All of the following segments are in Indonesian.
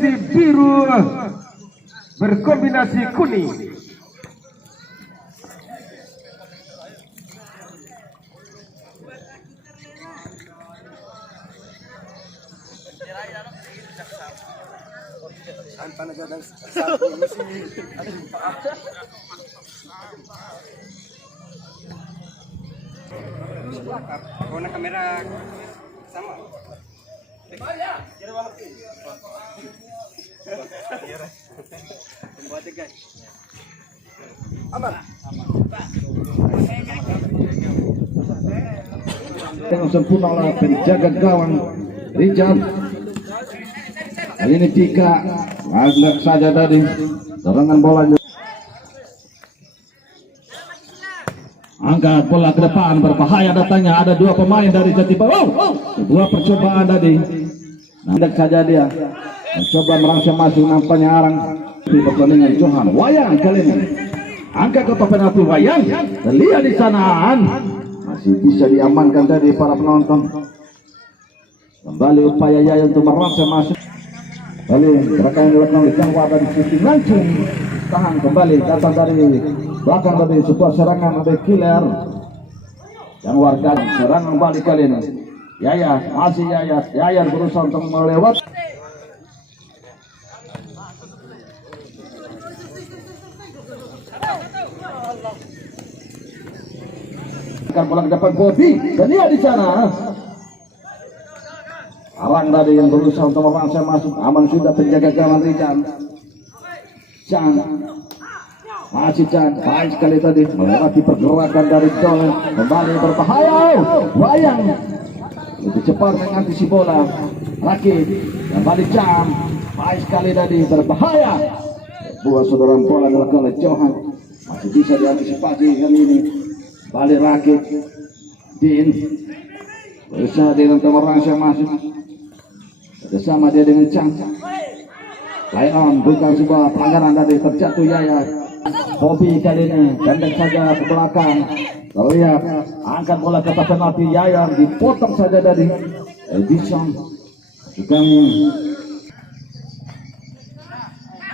jersey biru berkombinasi kuning. Warna kamera sama. Yang sempurna oleh penjaga gawang Richard. Kali ini Tika agak saja tadi serangan bolanya. Angkat bola ke depan, berbahaya datangnya. Ada dua pemain dari Jatibau. Dua percobaan tadi. Hendak saja dia mencoba merangsang masuk, nampaknya arang di pertandingan Johan Wayang kali ini. Angkat kotak penalti Wayang. Terlihat di sana masih bisa diamankan dari para penonton. Kembali upaya Yaya untuk merangsang masuk. Kali gerakan yang dilakukan oleh Jawa dari sisi langsung tahan kembali datang dari belakang dari sebuah serangan dari killer yang warga serangan balik kali ini. Yaya masih Yaya berusaha untuk melewat. Akan bola ke depan Bobby dan dia di sana. Arang tadi yang berusaha untuk merangsang masuk, aman sudah penjaga gawang Rijan. Chan masih Chan, baik sekali tadi melewati pergerakan dari Dol, kembali berbahaya. Wayang lebih cepat mengantisipasi bola. Rakit kembali Chan, baik sekali tadi berbahaya. Buah saudara bola dilakukan oleh Johan, masih bisa diantisipasi kali ini. Balik Rakit, Din berusaha dengan merangsang masuk. Bersama dia dengan Chan. Lion bukan sebuah pelanggaran tadi, terjatuh Yaya. Bobby kali ini pendek saja ke belakang. Terlihat angkat bola ke penalti Yaya, dipotong saja dari Edison. Kami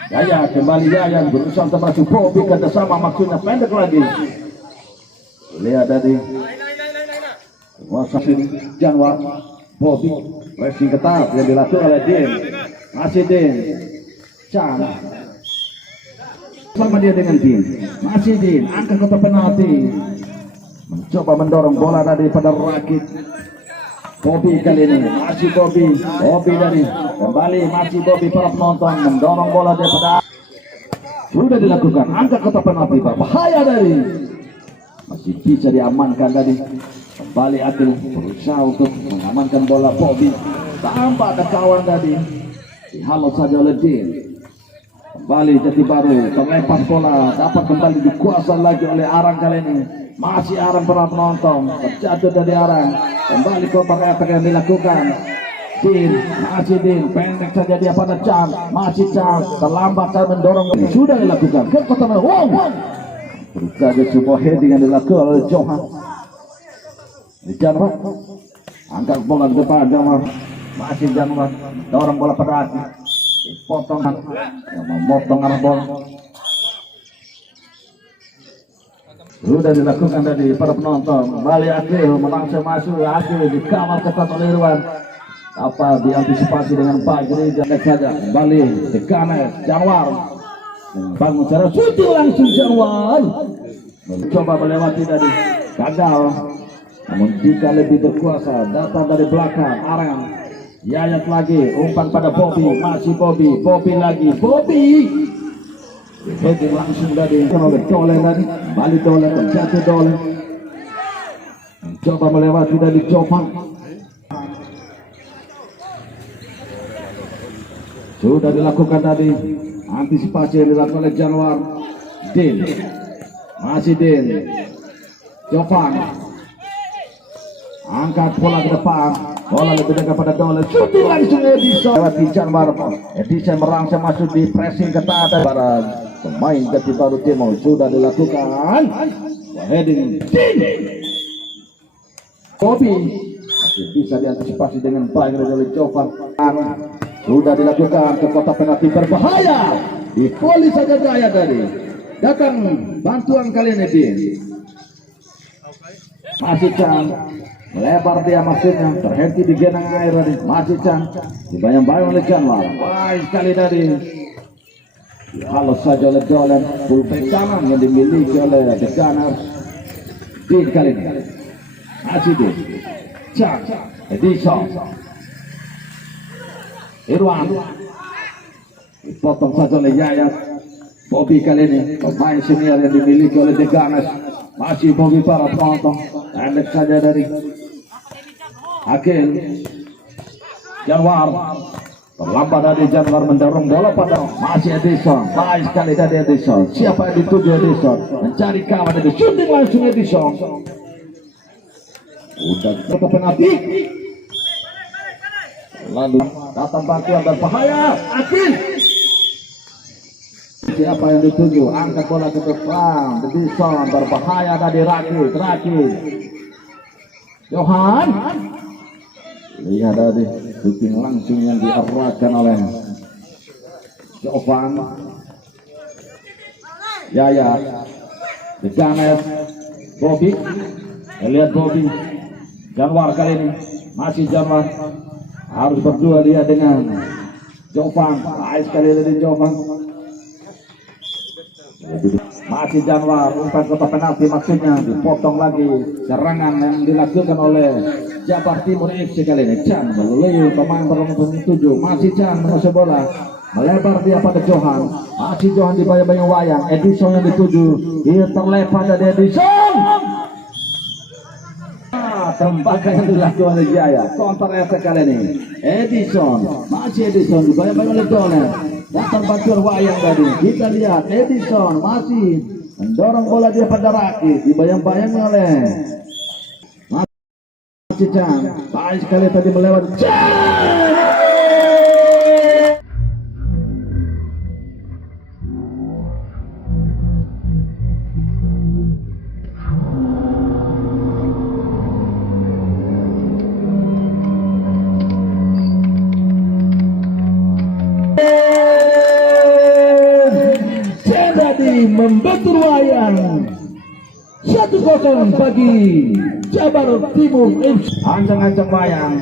Yaya kembali Yaya berusaha untuk masuk Bobby kerjasama, maksudnya pendek lagi. Lihat tadi kuasa Januar Bobby pressing ketat yang dilakukan oleh Din. Masih Din. Chan. Sama dia dengan Din. Masih Din. Angkat kotak penalti. Mencoba mendorong bola tadi pada Rakit. Bobby kali ini. Masih Bobby. Bobby dari. Kembali masih Bobby, para penonton mendorong bola daripada. Sudah dilakukan. Angkat kotak penalti. Bahaya dari. Masih bisa diamankan tadi. Kembali Akil berusaha untuk mengamankan bola Bobby. Tambah ada kawan tadi. Dihalau saja oleh Din. Kembali Jatibaru. Pengepas bola dapat kembali dikuasai lagi oleh Arang kali ini. Masih Arang para penonton. Terjatuh dari Arang. Kembali kotak efek yang dilakukan. Din. Masih Din. Pendek saja dia pada Chan. Masih Chan. Terlambat Chan mendorong. Sudah dilakukan. Ke kotak merah. Wow. Terjadi sebuah heading yang dilakukan oleh Johan. Januar angkat bola ke depan Januar, masih Januar dorong bola pada hati, potong memotong arah bola. Sudah dilakukan tadi para penonton. Kembali Akil merangsang masuk. Akil dikawal ketat oleh Irwan, apa diantisipasi dengan baik. Jadi jangan saja kembali ke kanan Januar bangun cara shooting langsung Januar mencoba melewati tadi gagal. Namun jika lebih berkuasa datang dari belakang Arang. Yayat lagi umpan pada Bobby, masih Bobby, Bobby lagi, Bobby heading langsung dari Dole tadi, balik Dole, terjatuh Dole, mencoba melewati dari Jovan. Sudah dilakukan tadi antisipasi yang dilakukan oleh Januar. Din, masih Din, Jovan angkat bola ke depan, bola lebih dekat pada Dole, shooting langsung Edison lewat Januar. Edison merangsang masuk di pressing ketat para pemain Jatibaru Timur. Sudah dilakukan heading Din. Bobby masih bisa diantisipasi dengan baik oleh Jovan. Sudah dilakukan ke kotak penalti berbahaya. Di volley saja Jaya tadi. Datang bantuan kali ini Bin. Masih Chan melebar dia maksudnya, terhenti di genang air tadi. Masih Chan dibayang-bayang oleh Janwar. Baik sekali tadi. Halus saja oleh Dolan. Fullback kanan yang dimiliki oleh The Gunners. Bin kali ini. Masih Bin. Chan Edison Irwan dipotong saja oleh Yayat. Bobby kali ini pemain senior yang dimiliki oleh The Gunners. Masih Bobby para penonton. Pendek saja dari Akil Janwar. Terlambat dari Janwar mendorong bola pada masih Edison. Baik sekali dari Edison. Siapa yang dituju Edison? Mencari kawan itu. Shooting langsung Edison. Udah ke penalti. Lalu datang bantuan berbahaya. Akil. Siapa yang dituju? Angkat bola ke depan. Edison berbahaya dari Rakit. Johan. Lihat tadi shooting langsung yang diarahkan oleh Jovan. Yaya. The Gunners. Bobby. Lihat Bobby. Janwar kali ini. Masih Janwar. Harus berdua dia dengan Jovan. Baik sekali dari Jovan. Masih Janwar. Umpan kotak penalti maksudnya. Dipotong lagi serangan yang dilakukan oleh Jabar Timur FC kali ini. Chan melalui pemain bernomor 7. Masih Chan menguasai bola. Melebar dia pada Johan. Masih Johan dibayang-bayang wayang. Edison yang dituju. Dia terlepas dari Edison. Tembakan yang dilakukan oleh Jaya. Counter efek kali ini. Edison. Masih Edison dibayang-bayang oleh Dolan. Datang bantuan wayang tadi. Kita lihat Edison masih mendorong bola dia pada Rakit. Dibayang-bayang oleh Chan. Baik sekali tadi melewati Chan. Tadi membentur wayang 1-0 bagi Jabar Timur FC. Ancang-ancang wayang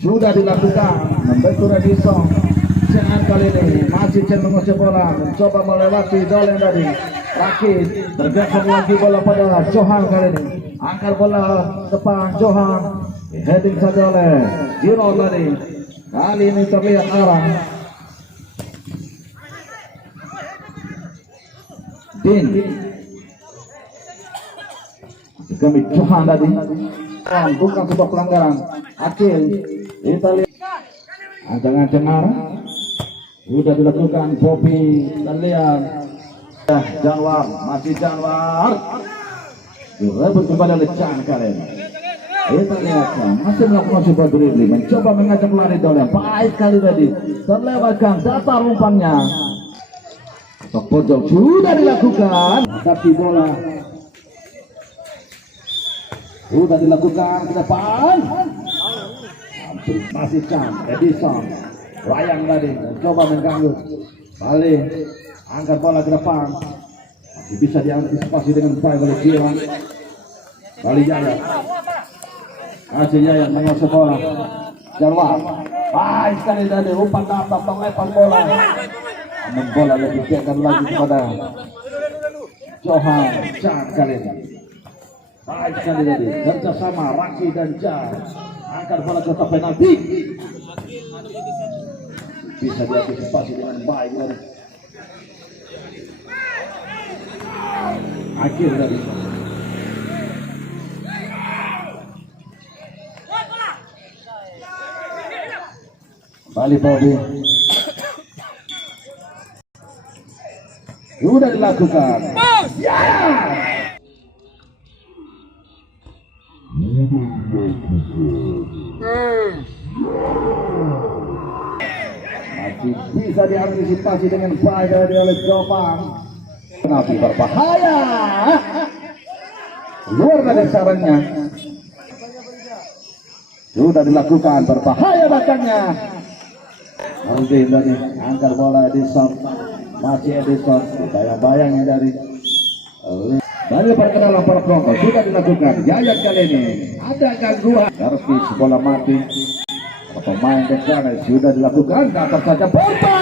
sudah dilakukan membentur Edison. Jangan kali ini masih Chen menguasai bola, mencoba melewati Dolan tadi. Rakit tergeser lagi bola pada Johan kali ini. Angkat bola depan Johan. Heading saja oleh Giro tadi. Kali ini terlihat arah. Din kami Johan tadi. Bukan sebuah pelanggaran. Akil kita lihat ancang-ancang arah sudah dilakukan. Bobby dan lihat Janwar. Masih Janwar direbut kembali oleh Chan kali ini. Kita lihat masih melakukan sebuah dribbling, mencoba mengajak lari Dolan. Baik kali tadi terlewatkan datar umpannya. Pojok sudah dilakukan. Tapi bola sudah dilakukan ke depan. Masih Chan. Edison wayang tadi coba mengganggu. Balik angkat bola ke depan. Masih bisa diantisipasi dengan baik oleh Jiran. Balik Jaya. Masih Jaya menguasai bola. Janwar. Baik sekali tadi umpan dapat melepas bola. Bola lebih dekat lagi kepada Johan. Chan kali ini. Baik sekali tadi kerjasama Raki dan Chan. Angkat bola ke kotak penalti. Bisa diantisipasi dengan baik tadi. Akhir tadi. Balik Bobby. Sudah dilakukan. Ya. Masih bisa diantisipasi dengan baik dari oleh Jovan. Tapi berbahaya. Luar dari sarannya. Sudah dilakukan berbahaya bahkannya. Arvin dari angkat bola Edison, masih Edison, bayang-bayang dari perkenalan para penonton sudah dilakukan. Yayat kali ini ada gangguan. Servis bola mati. Pemain ke sana sudah dilakukan. Dapat saja Porto.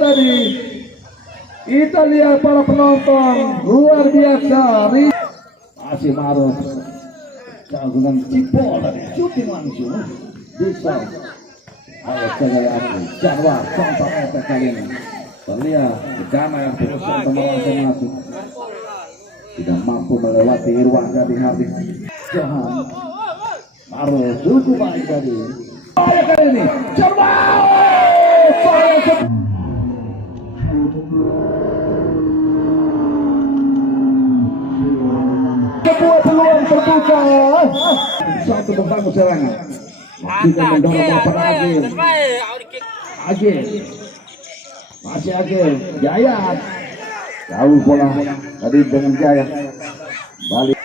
Tadi kita lihat para penonton luar biasa. Masih Maruf dengan cipol dari syuting langsung bisa ayo saja aku Jawa contoh efek kali ini terlihat Gama yang berusaha untuk masuk tidak mampu melewati Irwan dari habis Johan Maruf cukup baik tadi kali ini Jawa sebuah peluang terbuka satu membangun serangan kita mendorong pada Agil masih Agil Jaya jauh bola tadi dengan Jaya balik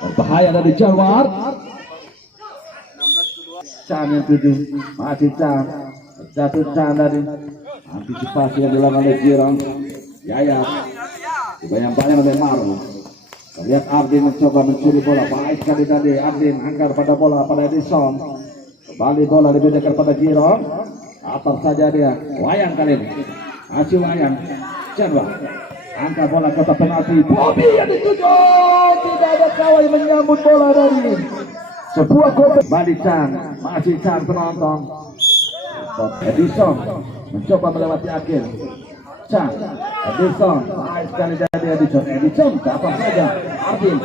berbahaya dari Jalwar Chan yang 7 masih Chan jatuh Chan dari antisipasi yang dilakukan oleh Jirong Yaya bayang-bayang oleh Maru lihat Ardin mencoba mencuri bola baik sekali tadi Ardin angkat pada bola pada Edison kembali bola lebih dekat pada Jirong atas saja dia Wayang kali ini masih Wayang Chandra angkat bola ke penalti Bobby yang dituju tidak ada kawan menyambut bola dari sebuah gol balik Chan masih Chan penonton Edison mencoba melewati akhir Chan Edison baik sekali dari Edison dapat saja Ardin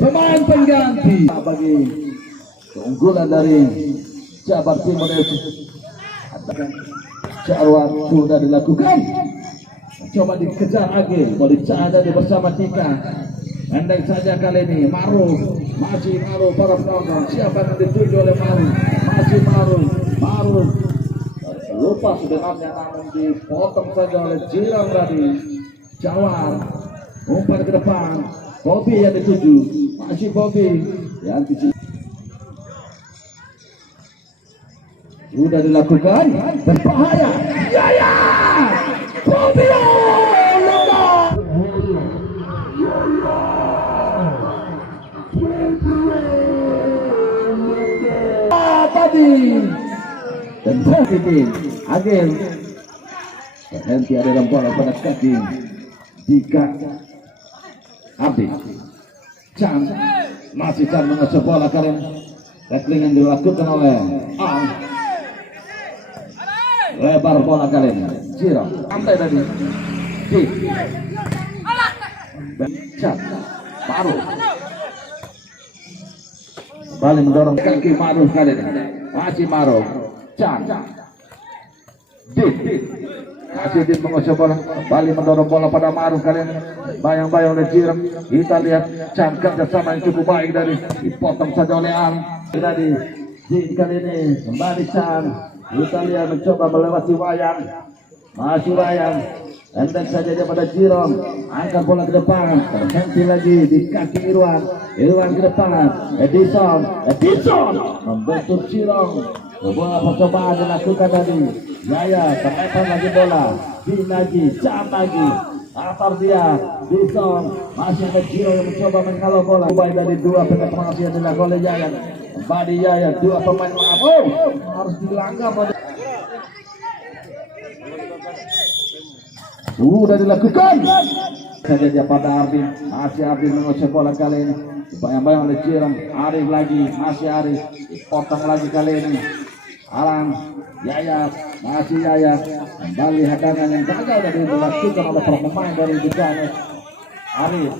pemain pengganti bagi keunggulan dari Jabar Timur FC. Jarwan sudah dilakukan coba dikejar lagi boleh ada di bersama Tika pendek saja kali ini masih Maru para penonton siapa yang dituju oleh masih Maru lupa sebenarnya namun dipotong saja oleh Jirang tadi Jawar umpan ke depan Bobby yang dituju masih Bobby yang dituju sudah dilakukan berbahaya Yaya Bobby tadi dan positif Agil berhenti ada dalam bola pada kaki Dika Abdi Chan masih Chan mengasuh bola karena tackling yang dilakukan oleh lebar bola kali ini Jiro santai tadi Chan Maru kembali mendorong kaki Maru kali ini masih Maru Chan masih mengusir bola kembali mendorong bola pada Maru kali ini bayang-bayang oleh Jiro kita lihat Chan kerjasama yang cukup baik dari dipotong saja oleh tadi kali ini kembali Chan kita lihat mencoba melewati Wayang masih Wayang endek saja dia pada Jirong angkat bola ke depan terhenti lagi di kaki Irwan ke depan Edison membentuk Jirong sebuah percobaan dilakukan tadi Yaya terlepas lagi bola lagi Chan lagi atar dia Edison masih ada Jirong yang mencoba menghalau bola baik dari dua pemain yang dilakukan oleh Yaya kembali Yaya dua pemain harus dilanggar sudah dilakukan saja dia pada Arvin masih Arvin mengusir bola kali ini bayang-bayang oleh Jirong Arif lagi masih Arif potong lagi kali ini Alang, Yayat, masih Yayat, kembali hadangan yang gagal dari dilakukan oleh para pemain dari Deganes. Arif,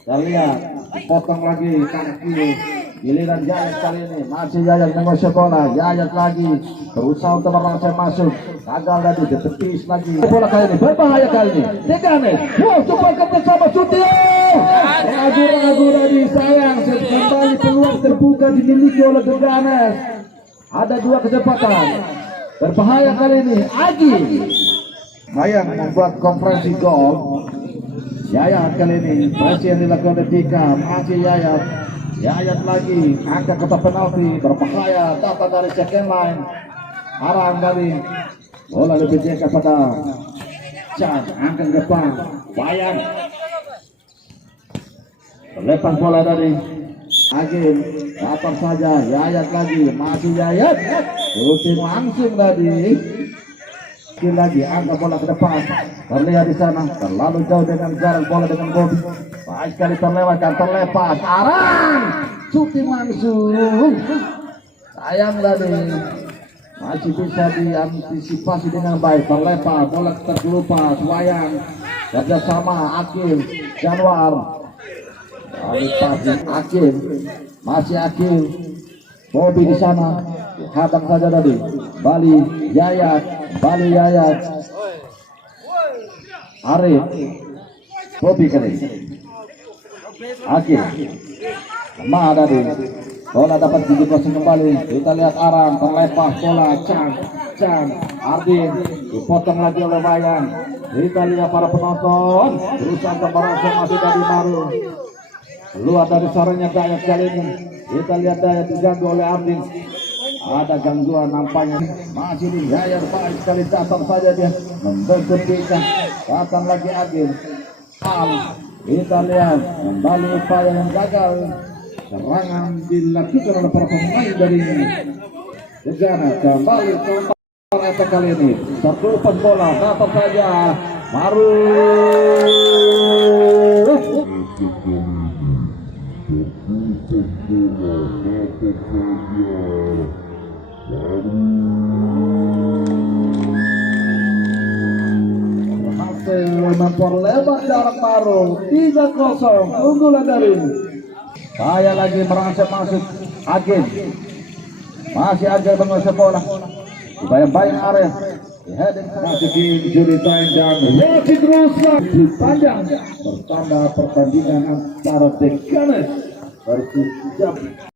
kita lihat, dipotong lagi kanan kiri. Giliran Yayat kali ini, masih Yayat menguasai bola. Yayat lagi berusaha untuk merangsek masuk, gagal tadi, ditepis lagi. Bola kali ini berbahaya kali ini. Deganes, wow, coba bersama Sutil. Ragu-ragu tadi, sayang kembali peluang terbuka dimiliki oleh Deganes. Ada dua kesempatan, berbahaya kali ini. Agi Mayang membuat konferensi gol. Yayat kali ini, presi yang dilakukan Dika, masih Yayat. Yayat lagi, angkat kotak penalti, berbahaya, datang dari second line. Arang dari bola lebih jauh kepada Chan, angkat ke depan, Bayang. Terlepas bola dari Agim, datang saja, Yayat lagi, masih Yayat. Shooting langsung tadi. Lagi angkat bola ke depan, terlihat di sana terlalu jauh dengan jarak bola dengan Bobby. Baik sekali terlewatkan, terlepas Arang, shooting langsung, sayang tadi, masih bisa diantisipasi dengan baik, terlepas bola terkelupas. Wayang kerjasama Akil Januar, Akil masih Akil, Bobby di sana, hadang saja tadi. Bali Yayat, Arif, Bobby kali, Akil, lemah tadi, bola dapat dikosong kembali. Kita lihat Arang, terlepas bola, Cang, Ardin, dipotong lagi oleh Bayang. Kita lihat para penonton, berusaha kembali masih dari baru. Keluar dari sarangnya Dayat kali ini. Kita lihat Dayat diganggu oleh Ardin. Ada gangguan nampaknya. Masih di Yayat, baik sekali datang saja dia membentuk Dika. Datang lagi Agil. Kita lihat kembali upaya yang gagal. Serangan dilakukan oleh para pemain dari Deganes. Kembali ke Eta kali ini. Terlepas bola, datang saja Maru. Berhasil memperlebar jarak Maru. 3-0 unggulan dari. Saya lagi merangsek masuk Agim. Masih Agim menguasai bola. Bayang-bayang area. Masih di injury time dan masih terus lagi panjang. Pertanda pertandingan antara Deganes versus Jambi.